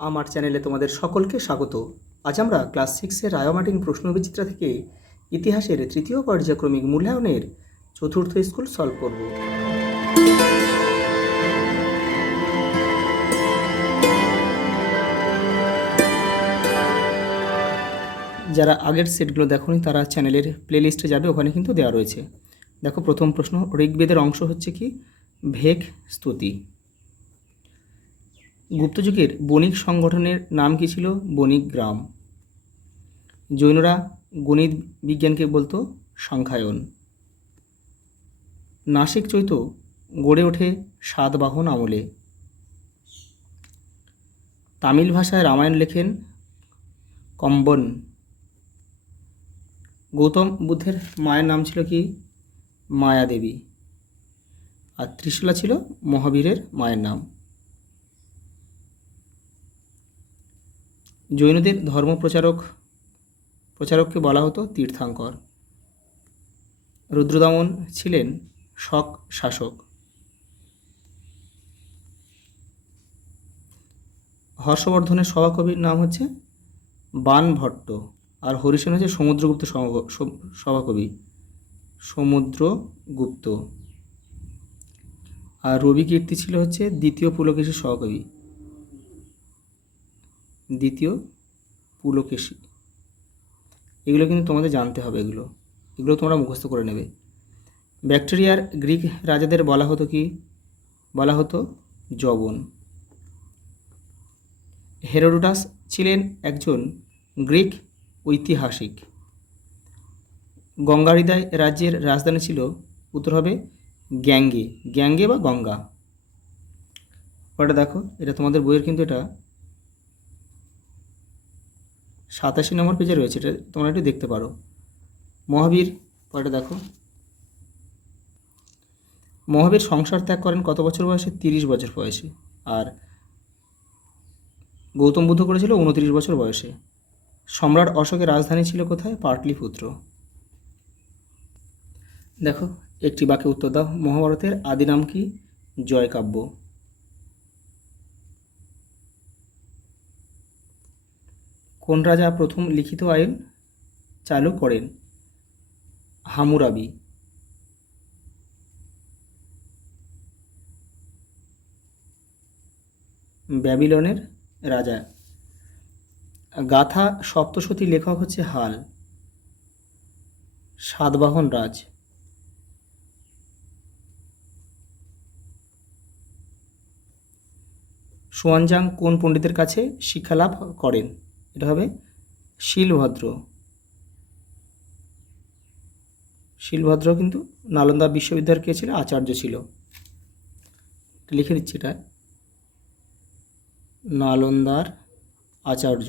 আমার চ্যানেলে তোমাদের সকলকে স্বাগত। আজ আমরা ক্লাস 6-এর রায়োমার্টিন প্রশ্নবিচিত্রা থেকে ইতিহাসের তৃতীয় পর্যায়ক্রমিক মূল্যায়নের চতুর্থ স্কুল সলভ করব। যারা আগের সেটগুলো দেখোনি তারা চ্যানেলের প্লেলিস্টে যাবে, ওখানে কিন্তু দেওয়া রয়েছে। দেখো, প্রথম প্রশ্ন, ঋগ্বেদের অংশ হচ্ছে কি? ভেক স্তুতি। গুপ্তযুগের বণিক সংগঠনের নাম কি ছিল? বণিক গ্রাম। জৈনরা গণিত বিজ্ঞানকে বলতো সংখ্যায়ন। নাসিক চৈত্য গড়ে ওঠে সাতবাহন আমলে। তামিল ভাষায় রামায়ণ লেখেন কম্বন। গৌতম বুদ্ধের মায়ের নাম ছিল কি? মায়াদেবী। আর ত্রিশূলা ছিল মহাবীরের মায়ের নাম। জৈনদের ধর্ম প্রচারককে বলা হতো তীর্থাঙ্কর। রুদ্রদমন ছিলেন শক শাসক। হর্ষবর্ধনের সভাকবির নাম হচ্ছে বাণভট্ট। আর হরিসেন হচ্ছে সমুদ্রগুপ্ত সভাকবি, সমুদ্রগুপ্ত। আর রবিকীর্তি ছিল হচ্ছে দ্বিতীয় পুলকেশীর সহকবি, দ্বিতীয় পুলকেশী। এগুলো কিন্তু তোমাদের জানতে হবে, এগুলো তোমরা মুখস্থ করে নেবে। ব্যাকটেরিয়ার গ্রিক রাজাদের বলা হতো কি? বলা হতো যবন। হেরোডোটাস ছিলেন একজন গ্রিক ঐতিহাসিক। গঙ্গাহৃদয় রাজ্যের রাজধানী ছিল, উত্তর হবে গ্যাঙ্গে বা গঙ্গা। ওটা দেখো, এটা তোমাদের বইয়ের কিন্তু এটা 87 নম্বর পেজে রয়েছে, এটা তোমরা একটু দেখতে পারো। মহাবীর, পরেটা দেখো, মহাবীর সংসার ত্যাগ করেন কত বছর বয়সে? 30 বছর বয়সে। আর গৌতম বুদ্ধ করেছিল 29 বছর বয়সে। সম্রাট অশোকের রাজধানী ছিল কোথায়? পাটলিপুত্র। দেখো, একটি বাক্যে উত্তর দাও। মহাভারতের আদি নাম কি? জয়কাব্য। কোন রাজা প্রথম লিখিত আইন চালু করেন? হামুরাবি। ব্যাবিলনের রাজা। গাথা সপ্তশতী লেখক হচ্ছে হাল। সাতবাহন রাজ। সুয়ানজাং কোন পণ্ডিতের কাছে শিক্ষালাভ করেন? এটা হবে শিলভদ্র। শিলভদ্র কিন্তু নালন্দা বিশ্ববিদ্যালয়ের কে ছিল? আচার্য ছিল। লিখে দিচ্ছি, এটা নালন্দার আচার্য।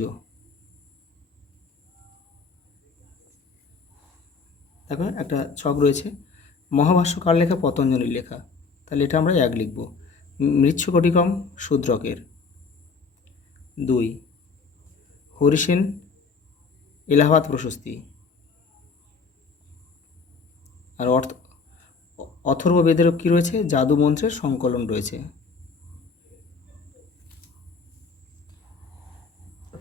দেখো, একটা ছক রয়েছে। মহাভাষ্য কার লেখা? পতঞ্জলির লেখা। তাহলে এটা আমরা 1 লিখব। মৃচ্ছকটিকম শূদ্রকের। 2, হরিসেন এলাহাবাদ প্রশস্তি। আর অথর্ববেদের কী রয়েছে? জাদু মন্ত্রের সংকলন রয়েছে।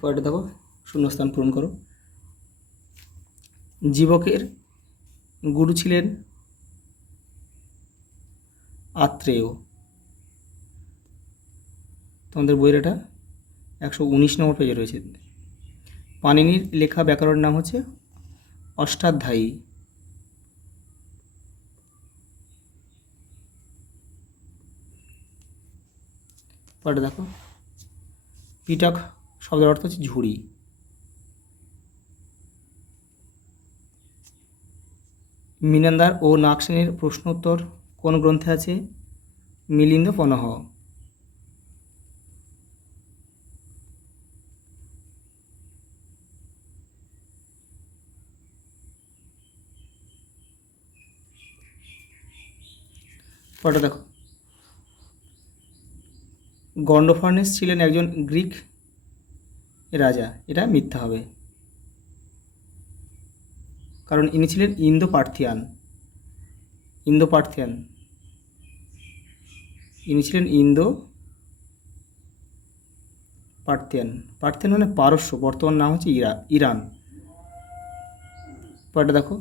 পরেটা দেখো, শূন্যস্থান পূরণ করো। জীবকের গুরু ছিলেন আত্রেয়। তোমাদের বইয়ের এটা 119 নম্বর পেজে রয়েছে। পাণিনির লেখা ব্যাকরণের নাম হচ্ছে অষ্টাধ্যায়ী। পরে দেখো, পিটক শব্দের অর্থ হচ্ছে ঝুড়ি। মিনান্দার ও নাগসেনের প্রশ্নোত্তর কোন গ্রন্থে আছে? মিলিন্দ পনহ। পরে দেখো, গন্ডোফার্নেস ছিলেন একজন গ্রিক রাজা। এটা মিথ্যা হবে, কারণ ইনি ছিলেন ইন্দো পার্থিয়ান। ইনি ছিলেন ইন্দো পার্থিয়ান, পার্থিয়ান মানে পারস্য, বর্তমান নাম হচ্ছে ইরান। পরেরটা দেখো,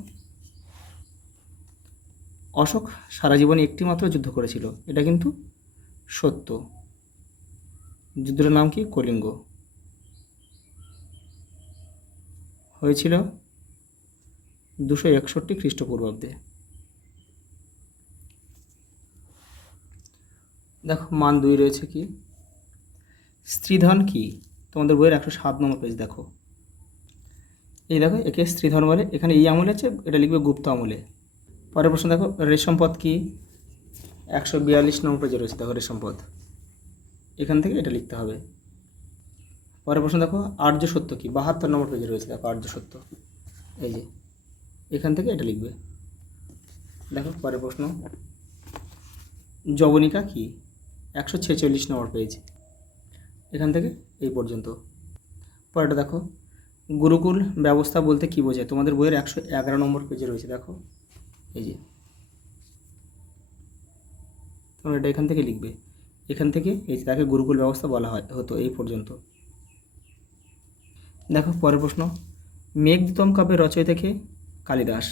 অশোক সারা জীবনে একটি মাত্র যুদ্ধ করেছিল, এটা কিন্তু সত্য। যুদ্ধটার নাম কি? কলিঙ্গ। হয়েছিল 261 খ্রিস্টপূর্বাব্দে। দেখো মান 2 রয়েছে কি? স্ত্রীধন কি? তোমাদের বইয়ের 107 নম্বর পেজ দেখো। এই দেখো, একে স্ত্রীধন বলে। এখানে এই আমলে আছে, এটা লিখবে গুপ্ত আমলে। পরের প্রশ্ন দেখো, রেশমপদ কি? 142 নম্বর পেজে রয়েছে দেখো রেশমপদ। এখান থেকে এটা লিখতে হবে। পরের প্রশ্ন দেখো, আর্য সত্য কি? 72 নম্বর পেজে রয়েছে দেখো আর্য সত্য। এই যে এখান থেকে এটা লিখবে। দেখো পরের প্রশ্ন, যবনিকা কি? 146 নম্বর পেজ। এখান থেকে এই পর্যন্ত। পরেরটা দেখো, গুরুকুল ব্যবস্থা বলতে কি বোঝায়? তোমাদের বইয়ের 111 নম্বর পেজে রয়েছে দেখো। এই যে তোমরা এটা এখান থেকে লিখবে। এখান থেকে এই তাকে গুরুকুল ব্যবস্থা বলা হতো এই পর্যন্ত। দেখো পরের প্রশ্ন, মেঘদূতম কাব্যের রচয়িতা কে? কালিদাস।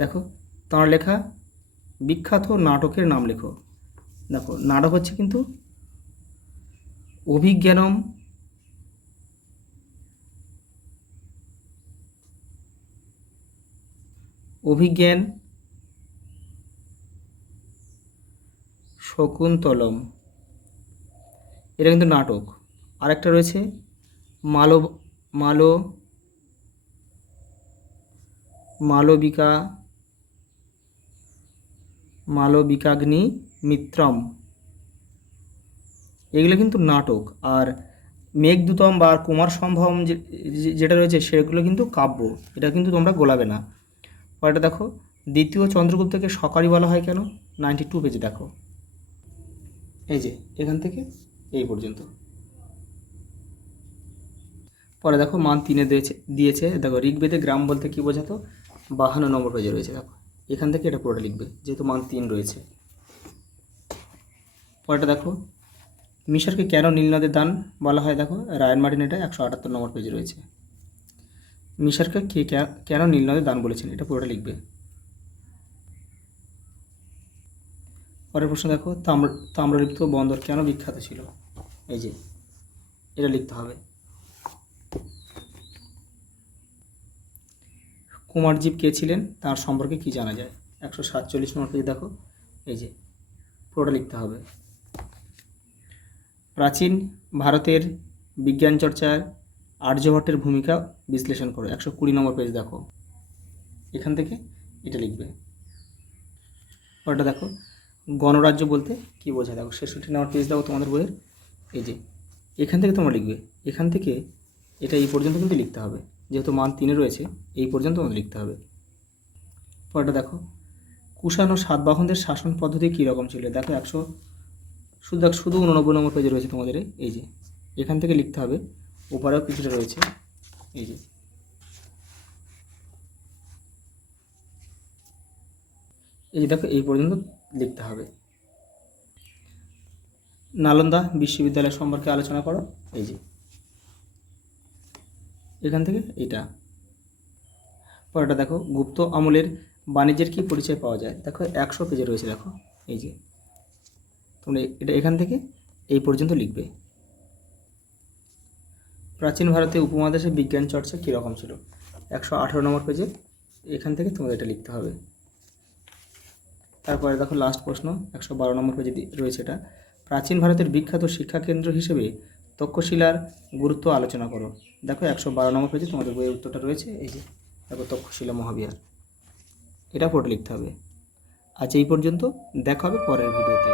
দেখো তোমার লেখা বিখ্যাত নাটকের নাম লেখো। দেখো নাটক হচ্ছে কিন্তু অভিজ্ঞানম, অভিজ্ঞান শকুন্তলম, এটা কিন্তু নাটক। আরেকটা রয়েছে মালব মালো মালবিকা মালবিকাগ্নি মিত্রম, এগুলো কিন্তু নাটক। আর মেঘদূতম বা কুমার সম্ভবম যেটা রয়েছে সেগুলো কিন্তু কাব্য, এটা কিন্তু তোমরা গোলাবে না। পরেরটা দেখো, দ্বিতীয় চন্দ্রগুপ্তকে সকারি বলা হয় কেন? 92 পেজে দেখো। এই যে এখান থেকে এই পর্যন্ত। পরে দেখো মান 3 দিয়েছে। দেখো ঋগ্বেদে গ্রাম বলতে কি বোঝাতো? 52 নম্বর পেজে রয়েছে দেখো। এখান থেকে এটা পুরোটা লিখবে যেহেতু মান 3 রয়েছে। পরেরটা দেখো, মিশরকে কেন নীলনদের দান বলা হয়? দেখো রায়ন মার্টিন এটা 178 নম্বর পেজে রয়েছে। মিশরকে কেন নীলনদের দান বলেছেন, এটা পুরোটা লিখবে। পরের প্রশ্ন দেখো, তাম্রলিপ্ত বন্দর কেন বিখ্যাত ছিল? এই যে এটা লিখতে হবে। কুমারজীব কে ছিলেন? তার সম্পর্কে কি জানা যায়? 147 নম্বর পেজে দেখো। এই যে পুরোটা লিখতে হবে। প্রাচীন ভারতের বিজ্ঞান চর্চার আর্যভট্টের ভূমিকা বিশ্লেষণ করো। 120 নম্বর পেজ দেখো। এখান থেকে এটা লিখবে। পরেরটা দেখো, গণরাজ্য বলতে কি বোঝায়? দেখো 66 নম্বর পেজ দেখো তোমাদের বইয়ের। এই যে এখান থেকে তোমরা লিখবে। এখান থেকে এটা এই পর্যন্ত কিন্তু লিখতে হবে, যেহেতু মান 3 রয়েছে এই পর্যন্ত তোমাদের লিখতে হবে। পরেরটা দেখো, কুষাণ ও সাতবাহনদের শাসন পদ্ধতি কীরকম ছিল? দেখো শুধু 89 নম্বর পেজে রয়েছে তোমাদের। এই যে এখান থেকে লিখতে হবে। ওপারেও কিছুটা রয়েছে। এই যে দেখো এই পর্যন্ত লিখতে হবে। নালন্দা বিশ্ববিদ্যালয় সম্পর্কে আলোচনা করো। এই যে এখান থেকে এটা। পরেরটা দেখো, গুপ্ত আমলের বাণিজ্যের কি পরিচয় পাওয়া যায়? দেখো 100 পেজে রয়েছে দেখো। এই যে তোমরা এটা এখান থেকে এই পর্যন্ত লিখবে। প্রাচীন ভারতে উপমহাদেশে বিজ্ঞান চর্চা কীরকম ছিল? 118 নম্বর পেজে। এখান থেকে তোমাদের এটা লিখতে হবে। তারপরে দেখো লাস্ট প্রশ্ন 112 নম্বর পেজে রয়েছে এটা। প্রাচীন ভারতের বিখ্যাত শিক্ষাকেন্দ্র হিসেবে তক্ষশিলার গুরুত্ব আলোচনা করো। দেখো 112 নম্বর পেজে তোমাদের বইয়ের উত্তরটা রয়েছে। এই যে দেখো তক্ষশিলা মহাবিহার, এটা পুরোটা লিখতে হবে। আজ এই পর্যন্ত, দেখা হবে পরের ভিডিওতে।